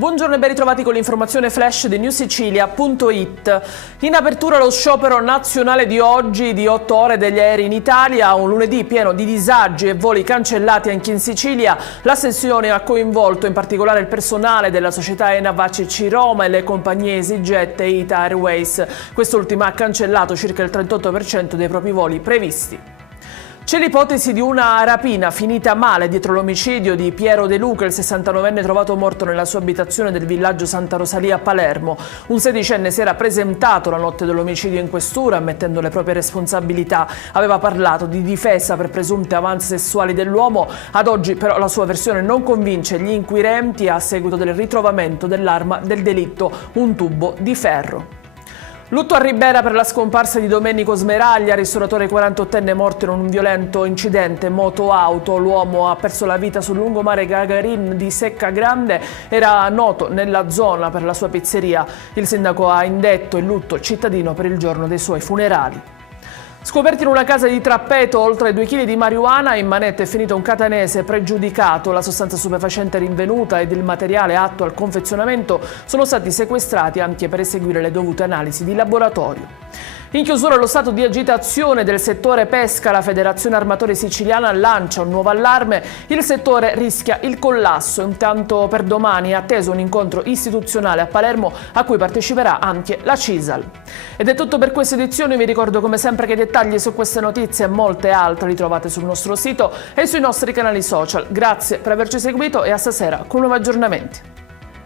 Buongiorno e ben ritrovati con l'informazione flash di newsicilia.it. In apertura lo sciopero nazionale di oggi di 8 ore degli aerei in Italia, un lunedì pieno di disagi e voli cancellati anche in Sicilia. La sessione ha coinvolto in particolare il personale della società ENAV ACC Roma e le compagnie EasyJet e Ita Airways. Quest'ultima ha cancellato circa il 38% dei propri voli previsti. C'è l'ipotesi di una rapina finita male dietro l'omicidio di Piero De Luca, il 69enne trovato morto nella sua abitazione del villaggio Santa Rosalia a Palermo. Un sedicenne si era presentato la notte dell'omicidio in questura ammettendo le proprie responsabilità. Aveva parlato di difesa per presunti avanzi sessuali dell'uomo. Ad oggi però la sua versione non convince gli inquirenti a seguito del ritrovamento dell'arma del delitto, un tubo di ferro. Lutto a Ribera per la scomparsa di Domenico Smeraglia, ristoratore 48enne morto in un violento incidente moto-auto. L'uomo ha perso la vita sul lungomare Gagarin di Secca Grande, era noto nella zona per la sua pizzeria. Il sindaco ha indetto il lutto cittadino per il giorno dei suoi funerali. Scoperti in una casa di Trappeto oltre 2 kg di marijuana, in manette è finito un catanese pregiudicato. La sostanza stupefacente rinvenuta ed il materiale atto al confezionamento sono stati sequestrati anche per eseguire le dovute analisi di laboratorio. In chiusura lo stato di agitazione del settore pesca, la Federazione Armatori Siciliana lancia un nuovo allarme, il settore rischia il collasso. Intanto per domani è atteso un incontro istituzionale a Palermo a cui parteciperà anche la CISAL. Ed è tutto per questa edizione, vi ricordo come sempre che i dettagli su queste notizie e molte altre li trovate sul nostro sito e sui nostri canali social. Grazie per averci seguito e a stasera con nuovi aggiornamenti.